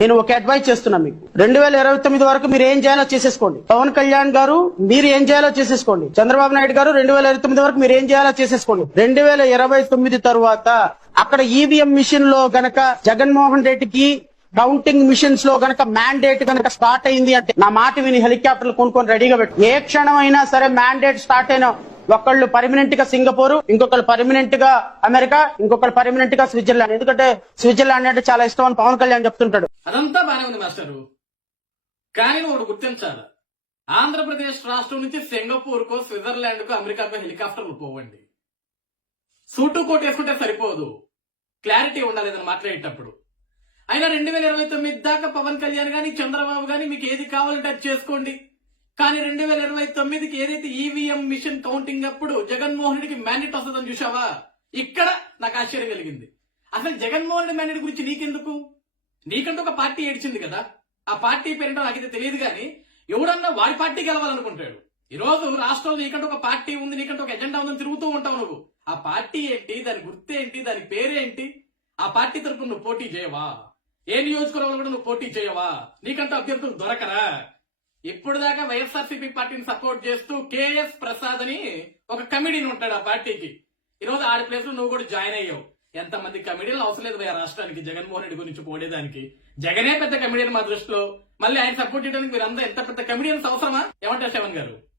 నేను ఒక అడ్వైస్ చేస్తున్నా మీకు. రెండు వేల ఇరవై తొమ్మిది వరకు మీరు ఏం చేయాలో చేసేసుకోండి. పవన్ కళ్యాణ్ గారు మీరు ఏం చేయాలో చేసేసుకోండి. చంద్రబాబు నాయుడు గారు రెండు వేల ఇరవై తొమ్మిది వరకు మీరు ఏం చేయాలో చేసేసుకోండి. రెండు వేల ఇరవై తొమ్మిది తరువాత అక్కడ ఈవీఎం మిషన్లో గనక జగన్మోహన్ రెడ్డికి కౌంటింగ్ మిషన్స్లో గనక మ్యాండేట్ గనక స్టార్ట్ అయింది అంటే నా మాట విని హెలికాప్టర్లు కొనుక్కొని రెడీగా పెట్టు. ఏ క్షణం అయినా సరే మ్యాండేట్ స్టార్ట్ అయినా ఒకళ్ళు పర్మనెంట్గా సింగపూర్ ఇంకొకళ్ళు పర్మనెంట్గా అమెరికా ఇంకొకళ్ళు పర్మనెంట్గా స్విట్జర్లాండ్. ఎందుకంటే స్విట్జర్లాండ్ అంటే చాలా ఇష్టం అని పవన్ కళ్యాణ్ చెప్తుంటాడు. అదంతా బానే ఉంది మాస్టర్. కానీ ఒకటి గుర్తించాలి. ఆంధ్రప్రదేశ్ రాష్ట్రం నుంచి సింగపూర్ కో స్విట్జర్లాండ్ కో అమెరికాకో హెలికాప్టర్లు పోవండి. సూటు కోట్ వేసుకుంటే సరిపోదు. క్లారిటీ ఉండాలి ఏదైనా మాట్లాడేటప్పుడు. అయినా రెండు వేల ఇరవై తొమ్మిది దాకా పవన్ కళ్యాణ్ గాని చంద్రబాబు గాని మీకు ఏది కావాలంటే అది చేసుకోండి. కానీ రెండు వేల ఇరవై తొమ్మిదికి ఏదైతే ఈవీఎం మిషన్ కౌంటింగ్ అప్పుడు జగన్మోహన్ రెడ్డికి మ్యాండేట్ వస్తుందని చూసావా ఇక్కడ నాకు ఆశ్చర్యం కలిగింది. అసలు జగన్మోహన్ రెడ్డి మ్యాండేట్ గురించి నీకెందుకు? నీకంటూ ఒక పార్టీ ఏడ్చింది కదా. ఆ పార్టీ పేరేంటో నాకైతే తెలియదు కానీ ఎవడన్నా వారి పార్టీ గెలవాలనుకుంటాడు. ఈ రోజు రాష్ట్రంలో నీకంటే ఒక పార్టీ ఉంది నీకంటే ఒక ఎజెండా ఉందని తిరుగుతూ ఉంటావు నువ్వు. ఆ పార్టీ ఏంటి? దాని గుర్తేంటి దాని పేరేంటి? ఆ పార్టీ తరపున నువ్వు పోటీ చేయవా? ఏ నియోజకవర్గంలో కూడా నువ్వు పోటీ చేయవా? నీకంటూ అభ్యర్థులు దొరకరా? ఇప్పుడు దాకా వైఎస్ఆర్సీపీ పార్టీని సపోర్ట్ చేస్తూ కేఎస్ ప్రసాద్ అని ఒక కమిడీని ఉంటాడు ఆ పార్టీకి. ఈ రోజు ఆడి ప్లేస్లో నువ్వు కూడా జాయిన్ అయ్యావు. ఎంతమంది కమిడీలు అవసరం లేదు రాష్ట్రానికి. జగన్మోహన్ రెడ్డి గురించి పోడేదానికి జగనే పెద్ద కమిడియన్ మా దృష్టిలో. మళ్ళీ ఆయన సపోర్ట్ చేయడానికి మీరు అంతా ఎంత పెద్ద కమిడియన్స్ అవసరమా? ఏమంటారు శవన్ గారు?